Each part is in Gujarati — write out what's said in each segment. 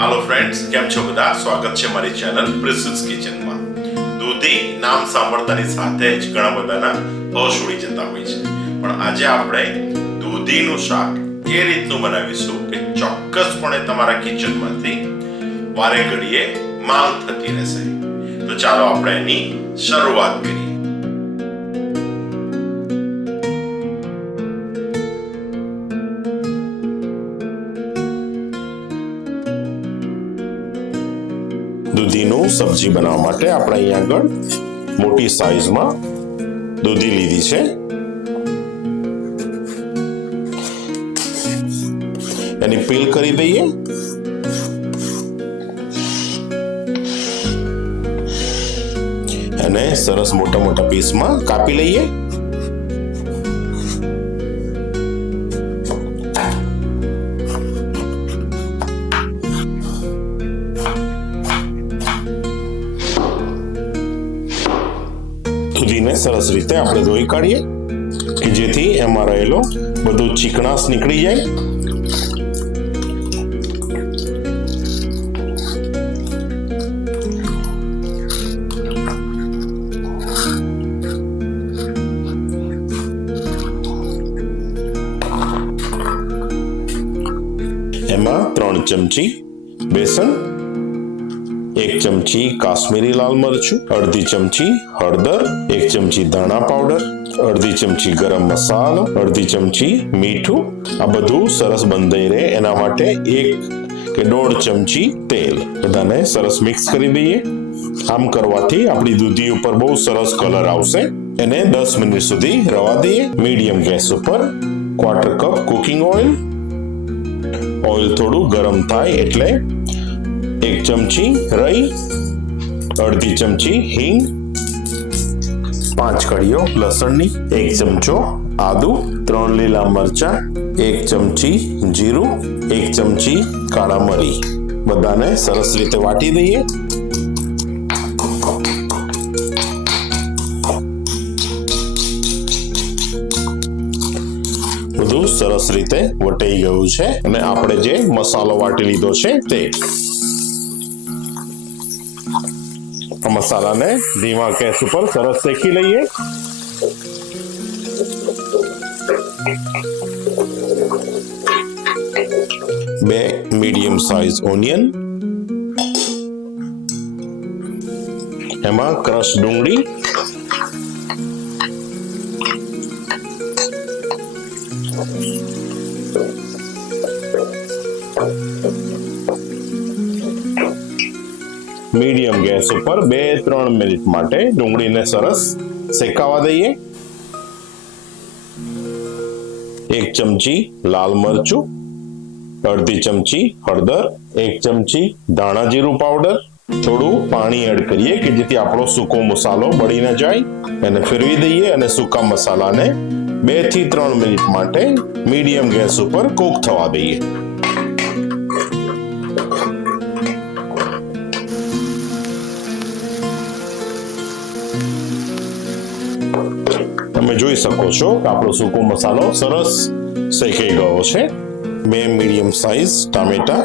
હાલો ફ્રેન્ડ્સ કેમ છો બધા? સ્વાગત છે મારી ચેનલ પ્રિન્સિસ કિચનમાં. દૂધી, નામ સાંભળતાની સાથે જ ઘણા બધાના હોશ ઉડી જતા હોય છે. પણ આજે આપણે દૂધીનું શાક એ રીતનું બનાવીશું કે ચોક્કસપણે તમારા કિચનમાંથી વારે ઘડીએ માંગ થતી રહેશે. તો ચાલો આપણે એની શરૂઆત કરીએ. સબ્જી બનાવવા માટે આપણે અહીંયા આગળ મોટી સાઈઝમાં દૂધી લીધી છે. એની પીલ કરી દઈએ. અને સરસ મોટા મોટા પીસમાં કાપી લઈએ. દૂધીને સરસ રીતે આપણે ધોઈ કાઢીએ, કે જેથી એમાં રહેલો બધો ચીકણાશ નીકળી જાય. એમાં ત્રણ ચમચી બેસન એક ચમચી કાશ્મીરી લાલ મરચું, અડધી ચમચી હળદર, એક ચમચી ધાણા પાવડર, અડધી ચમચી ગરમ મસાલો, અડધી ચમચી મીઠું. આ બધું સરસ બંધાઈ રહે. એના માટે એક કે દોઢ ચમચી તેલ. બધાને સરસ મિક્સ કરી દઈએ. આમ કરવાથી આપણી દૂધી ઉપર બહુ સરસ કલર આવશે. એને દસ મિનિટ સુધી રવા દઈએ. મીડિયમ ગેસ ઉપર quarter cup cooking oil. Oil થોડું ગરમ થાય એટલે એક ચમચી રઈ, અડધી ચમચી હિંગ, પાંચ કળીઓ લસણની, એક ચમચો આદુ, ત્રણ લીલા મરચા, એક ચમચી જીરું, એક ચમચી કાળા મરી. બધાને સરસ રીતે વાટી દઈએ. બધું સરસ રીતે વટાઈ ગયું છે. અને આપણે જે મસાલો વાટી લીધો છે તે મસાલાને ધીમા ગેસ ઉપર સરસ શેકી લઈએ બે મીડિયમ સાઇઝ ઓનિયન એમાં ક્રશ ડુંગળી મીડિયમ ગેસ ઉપર બે ત્રણ મિનિટ માટે ડુંગળીને સરસ શેકાવા દઈએ. એક ચમચી લાલ મરચું, અડધી ચમચી હળદર, એક ચમચી ધાણા જીરું પાવડર. થોડું પાણી એડ કરીએ કે જેથી આપણો સૂકો મસાલો બળી ન જાય. એને ફેરવી દઈએ અને સૂકા મસાલાને બેથી ત્રણ મિનિટ માટે મીડિયમ ગેસ ઉપર કૂક થવા દઈએ. તમે જોઈ શકો છો કે આપણો સૂકો મસાલો સરસ શેકાઈ ગયો છે. બે મીડિયમ સાઇઝ ટામેટા.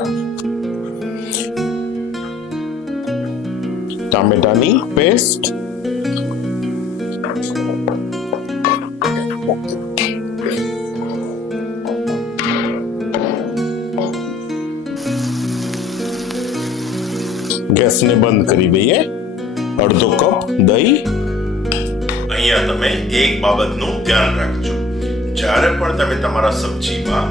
ટામેટાની પેસ્ટ ગેસને બંધ કરી દઈએ. અડધો કપ દહીં. અહીંયા તમે એક બાબતનું ધ્યાન રાખજો. જ્યારે પણ તમે તમારા સબ્જીમાં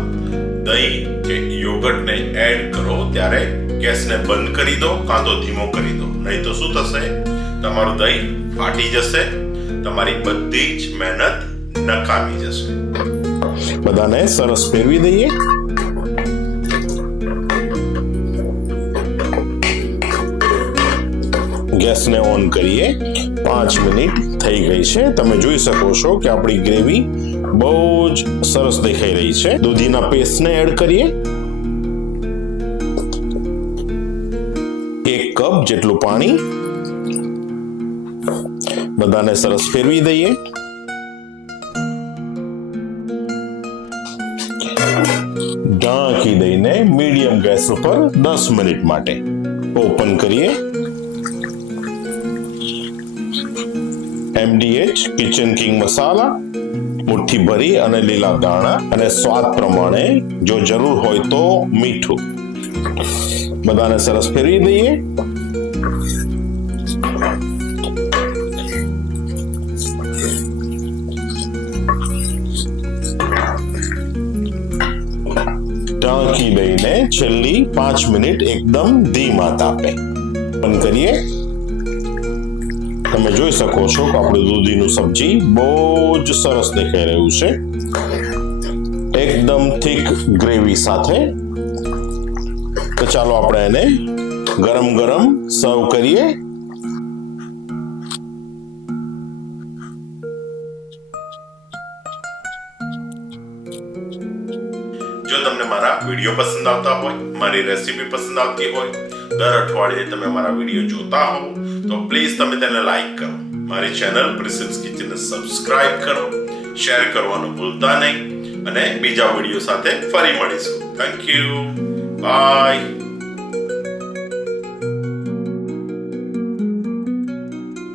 દહીં કે યોગર્ટને એડ કરો, ત્યારે ગેસને બંધ કરી દો કાંદો ધીમો કરી દો. નહીં તો શું થશે? તમારું દહીં ફાટી જશે, તમારી બધી જ મહેનત નકામી જશે. બધાને સરસ ફેરવી દઈએ. ગેસને ઓન કરીએ. પાંચ મિનિટ થઈ ગઈ છે. તમે જોઈ શકો છો કે આપણી ગ્રેવી બહુ જ સરસ દેખાઈ રહી છે. દૂધીના પેસ્ટને એડ કરીએ. એક કપ જેટલું પાણી. બધાને સરસ ફેરવી દઈએ. ઢાંકી દઈને મીડિયમ ગેસ ઉપર દસ મિનિટ માટે ઓપન કરીએ. એમડીએચ કિચન કિંગ મસાલા મુઠ્ઠી ભરી અને લીલા દાણા અને સ્વાદ પ્રમાણે જો જરૂર હોય તો મીઠું. બધાને સરસ ફેરવી દઈએ. ટાંકી દઈને છેલ્લી પાંચ મિનિટ એકદમ ધીમા તાપે. બંધ કરીએ. તમે જોઈ શકો છો કે આપણું દૂધીનું સબ્જી બહુ જ સરસ દેખાઈ રહ્યું છે. એકદમ થીક ગ્રેવી સાથે. તો ચાલો આપણે એને ગરમ ગરમ સર્વ કરીએ. જો તમને મારા વીડિયો પસંદ આવતા હોય, મારી રેસીપી પસંદ આવતી હોય, દર અઠવાડિયે તમે મારા વીડિયો જોતા હો તો પ્લીઝ તમે તેને લાઈક કરો. મારી ચેનલ પ્રિન્સિપ્સ કિચનને સબસ્ક્રાઇબ કરો શેર કરવાનું ભૂલતા નહીં, અને બીજા વીડિયો સાથે ફરી મળીશું. Thank you bye